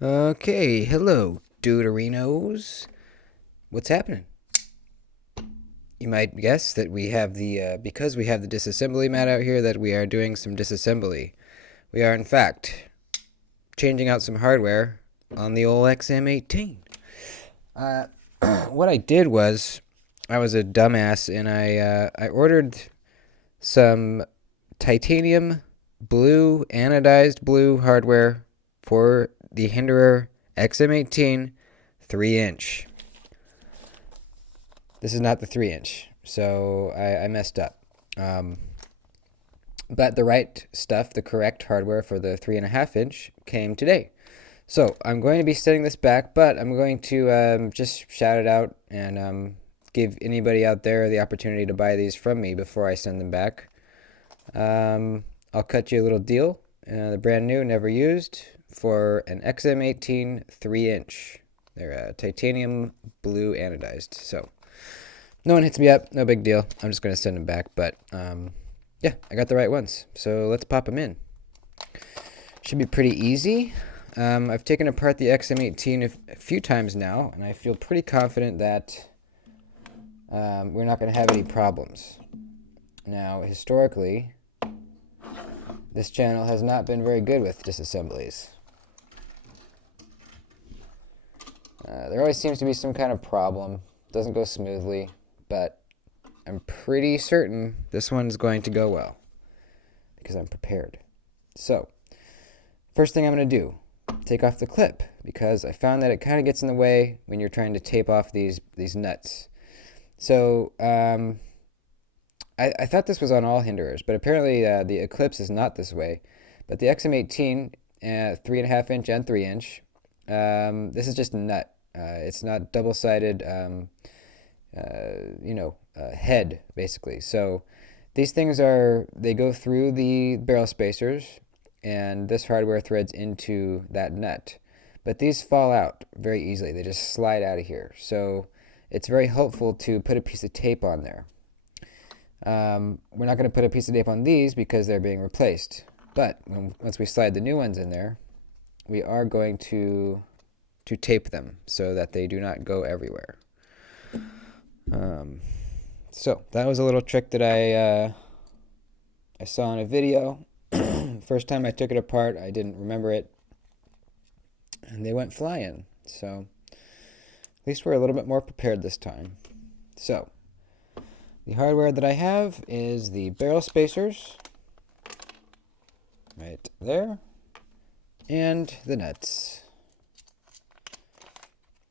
Okay, hello, Deuterinos. What's happening? You might guess that we have because we have the disassembly mat out here, that we are doing some disassembly. We are, in fact, changing out some hardware on the old XM-18. Uh, what I did was, I was a dumbass and I ordered some titanium blue, anodized blue hardware for the Hinderer XM-18 3-inch. This is not the 3-inch, so I messed up. Um, but the right stuff, the correct hardware for the 3.5-inch came today. So I'm going to be setting this back, but I'm going to just shout it out and give anybody out there the opportunity to buy these from me before I send them back. I'll cut you a little deal, the brand new, never used, for an XM-18 3-inch. They're titanium blue anodized. So no one hits me up, no big deal. I'm just going to send them back, but yeah, I got the right ones. So let's pop them in. Should be pretty easy. I've taken apart the XM-18 a few times now, and I feel pretty confident that we're not going to have any problems. Now, historically, this channel has not been very good with disassemblies. There always seems to be some kind of problem. Doesn't go smoothly, but I'm pretty certain this one's going to go well because I'm prepared. So, first thing I'm going to do, take off the clip, because I found that it kind of gets in the way when you're trying to tape off these nuts. So, I thought this was on all Hinderers, but apparently the Eclipse is not this way. But the XM-18, 3.5-inch and 3-inch, this is just a nut. It's not double-sided, head, basically. So these things they go through the barrel spacers, and this hardware threads into that nut. But these fall out very easily. They just slide out of here. So it's very helpful to put a piece of tape on there. We're not going to put a piece of tape on these because they're being replaced. But once we slide the new ones in there, we are going to tape them so that they do not go everywhere. So that was a little trick that I saw in a video. First time I took it apart, I didn't remember it, and they went flying. So at least we're a little bit more prepared this time. So the hardware that I have is the barrel spacers, right there, and the nuts.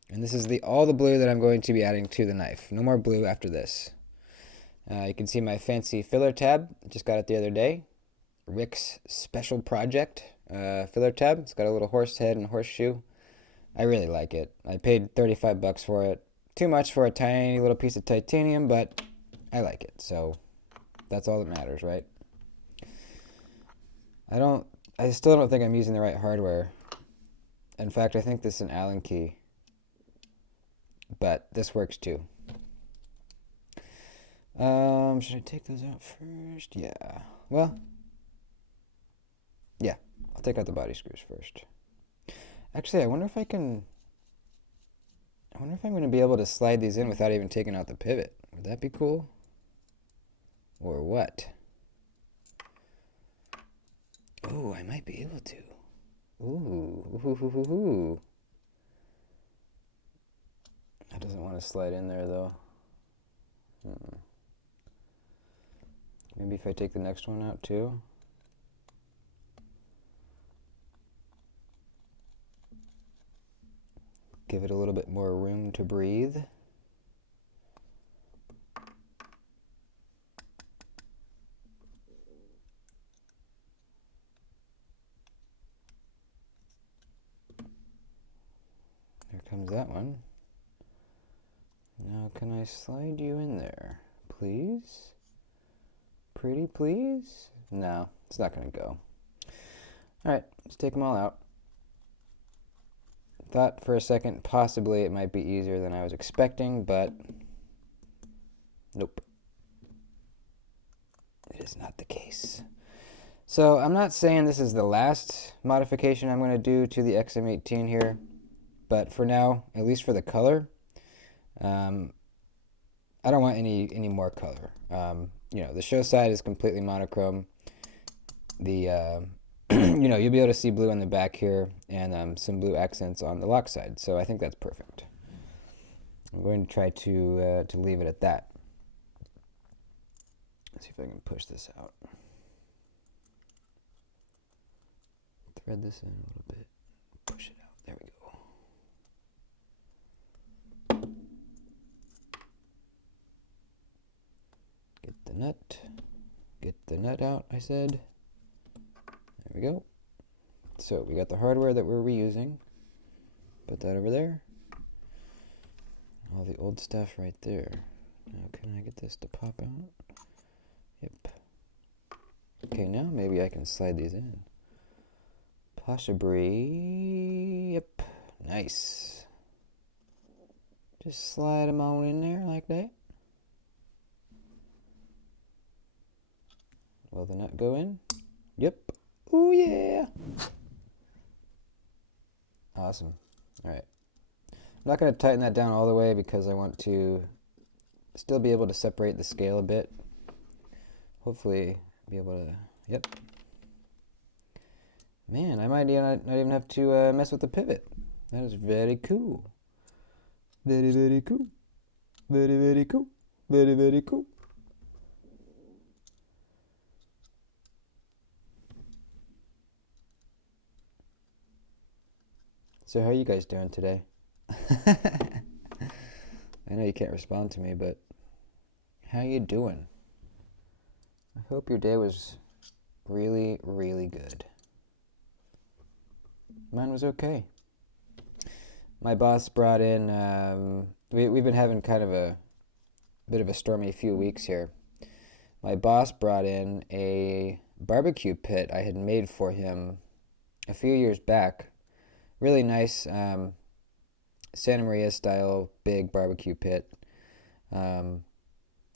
And this is all the blue that I'm going to be adding to the knife. No more blue after this. You can see my fancy filler tab. Just got it the other day. Rick's Special Project filler tab. It's got a little horse head and a horseshoe. I really like it. I paid 35 bucks for it. Too much for a tiny little piece of titanium, but I like it. So that's all that matters, right? I still don't think I'm using the right hardware. In fact, I think this is an Allen key. But this works too. Should I take those out first? Yeah. Well, yeah. I'll take out the body screws first. Actually, I wonder if I'm going to be able to slide these in without even taking out the pivot. Would that be cool? Or what? Oh, I might be able to. Ooh. That doesn't want to slide in there, though. Maybe if I take the next one out, too. Give it a little bit more room to breathe. There comes that one. Now, can I slide you in there, please? Pretty please? No, it's not going to go. Alright, let's take them all out. Thought for a second possibly it might be easier than I was expecting, but nope. It is not the case. So I'm not saying this is the last modification I'm going to do to the XM-18 here, but for now, at least for the color, um, I don't want any more color. The show side is completely monochrome. The you'll be able to see blue on the back here and some blue accents on the lock side. So I think that's perfect. I'm going to try to leave it at that. Let's see if I can push this out. Thread this in a little bit. Push it out. There we go. Get the nut. Get the nut out, I said. There we go. So we got the hardware that we're reusing. Put that over there. All the old stuff right there. Now can I get this to pop out? Yep. Okay, now maybe I can slide these in. Possibly. Yep. Nice. Just slide them on in there like that. Will the nut go in? Yep. Oh yeah. Awesome. All right. I'm not going to tighten that down all the way because I want to still be able to separate the scale a bit. Hopefully be able to, yep. Man, I might not even have to mess with the pivot. That is very cool. Very, very cool. Very, very cool. Very, very cool. So how are you guys doing today? I know you can't respond to me, but how you doing? I hope your day was really, really good. Mine was okay. My boss brought in, we've been having kind of a bit of a stormy few weeks here. My boss brought in a barbecue pit I had made for him a few years back. Really nice Santa Maria style big barbecue pit. And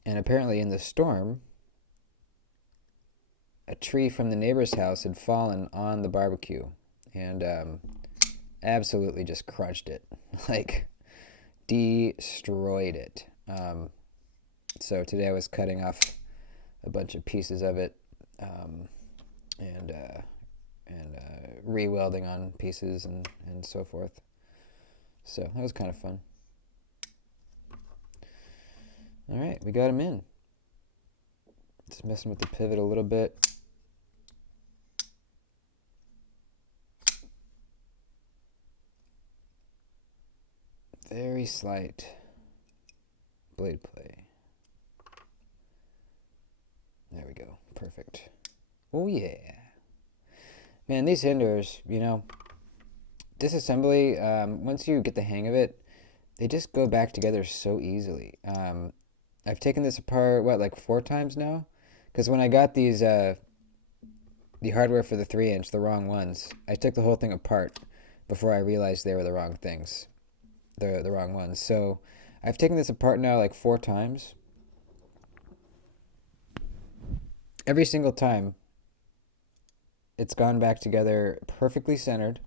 apparently in the storm, a tree from the neighbor's house had fallen on the barbecue and absolutely just crunched it, like destroyed it. So today I was cutting off a bunch of pieces of it and re-welding on pieces and so forth. So that was kind of fun. All right, we got him in. Just messing with the pivot a little bit. Very slight blade play. There we go. Perfect. Oh yeah. Man, these Hinderers, disassembly, once you get the hang of it, they just go back together so easily. I've taken this apart, like 4 times now? Because when I got these, the hardware for the 3-inch, the wrong ones, I took the whole thing apart before I realized they were the wrong things. The wrong ones. So I've taken this apart now like 4 times. Every single time, it's gone back together perfectly centered.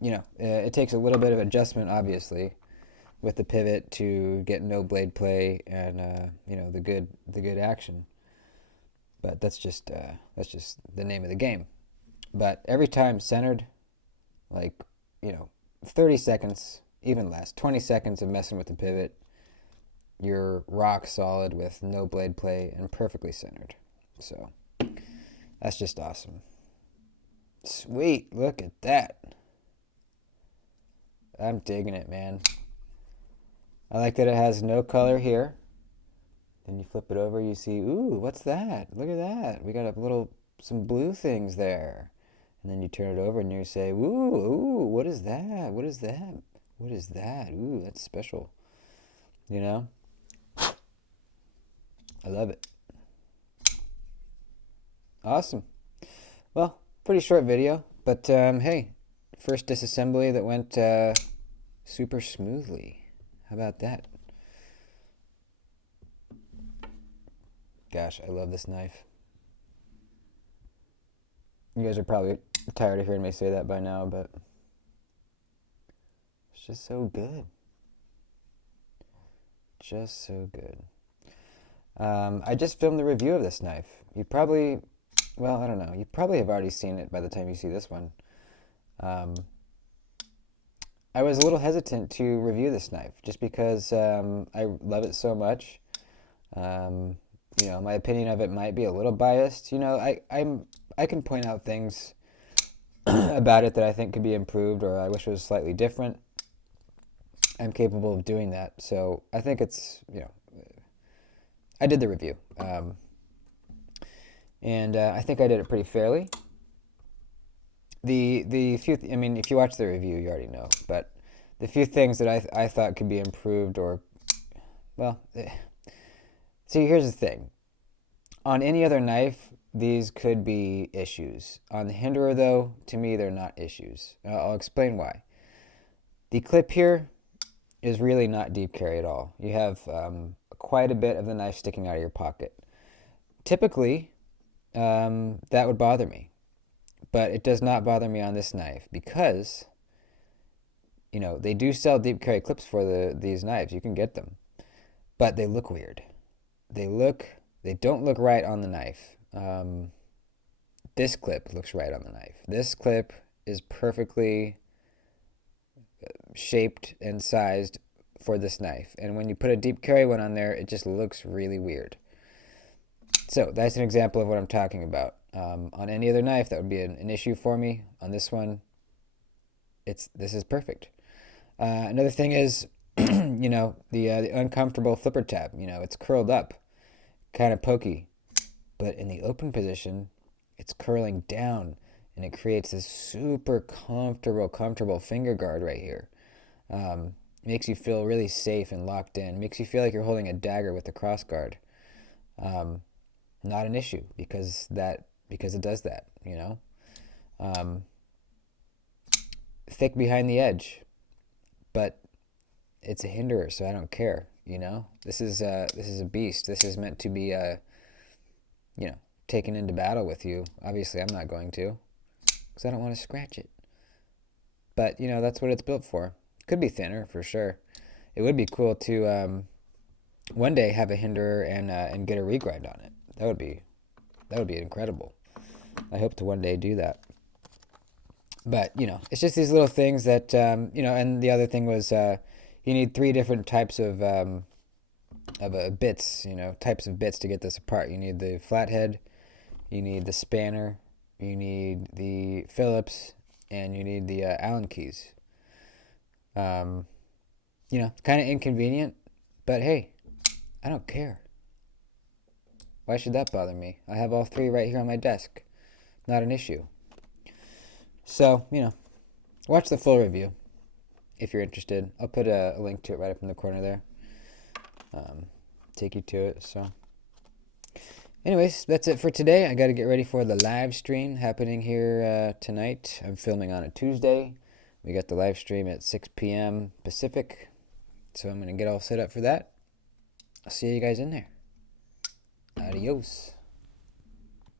It takes a little bit of adjustment, obviously, with the pivot to get no blade play and the good action. But that's just the name of the game. But every time centered, like 30 seconds, even less, 20 seconds of messing with the pivot, you're rock solid with no blade play and perfectly centered. So that's just awesome. Sweet, look at that. I'm digging it, man. I like that it has no color here. Then you flip it over, you see, ooh, what's that? Look at that. We got some blue things there. And then you turn it over and you say, ooh, what is that? What is that? What is that? Ooh, that's special. I love it. Awesome. Well, pretty short video, but hey, first disassembly that went super smoothly. How about that? Gosh, I love this knife. You guys are probably tired of hearing me say that by now, but it's just so good. Just so good. I just filmed the review of this knife. You probably, well, I don't know. You probably have already seen it by the time you see this one. Um, I was a little hesitant to review this knife just because I love it so much. Um, my opinion of it might be a little biased. I can point out things about it that I think could be improved or I wish was slightly different. I'm capable of doing that. So I think I did the review. And I think I did it pretty fairly. The few, I mean, if you watch the review, you already know. But the few things that I thought could be improved or, well, see, here's the thing. On any other knife, these could be issues. On the Hinderer, though, to me, they're not issues. I'll explain why. The clip here is really not deep carry at all. You have quite a bit of the knife sticking out of your pocket. Typically, that would bother me, but it does not bother me on this knife because, they do sell deep carry clips for these knives. You can get them, but they look weird. They don't look right on the knife. This clip looks right on the knife. This clip is perfectly shaped and sized for this knife. And when you put a deep carry one on there, it just looks really weird. So that's an example of what I'm talking about. On any other knife, that would be an issue for me. On this one, this is perfect. Another thing is, the uncomfortable flipper tab. It's curled up, kind of pokey. But in the open position, it's curling down, and it creates this super comfortable finger guard right here. Makes you feel really safe and locked in. Makes you feel like you're holding a dagger with the cross guard. Not an issue because it does that. Thick behind the edge, but it's a Hinderer, so I don't care. This is a beast. This is meant to be taken into battle with you. Obviously, I'm not going to, because I don't want to scratch it. But that's what it's built for. Could be thinner for sure. It would be cool to one day have a Hinderer and get a regrind on it. That would be incredible. I hope to one day do that. But it's just these little things that And the other thing was you need 3 different types of bits. Types of bits to get this apart. You need the flathead, you need the spanner, you need the Phillips, and you need the Allen keys. Kind of inconvenient, but hey, I don't care. Why should that bother me? I have all 3 right here on my desk. Not an issue. So, watch the full review if you're interested. I'll put a link to it right up in the corner there. Take you to it. So, anyways, that's it for today. I got to get ready for the live stream happening here tonight. I'm filming on a Tuesday. We got the live stream at 6 p.m. Pacific. So I'm going to get all set up for that. I'll see you guys in there. Adios.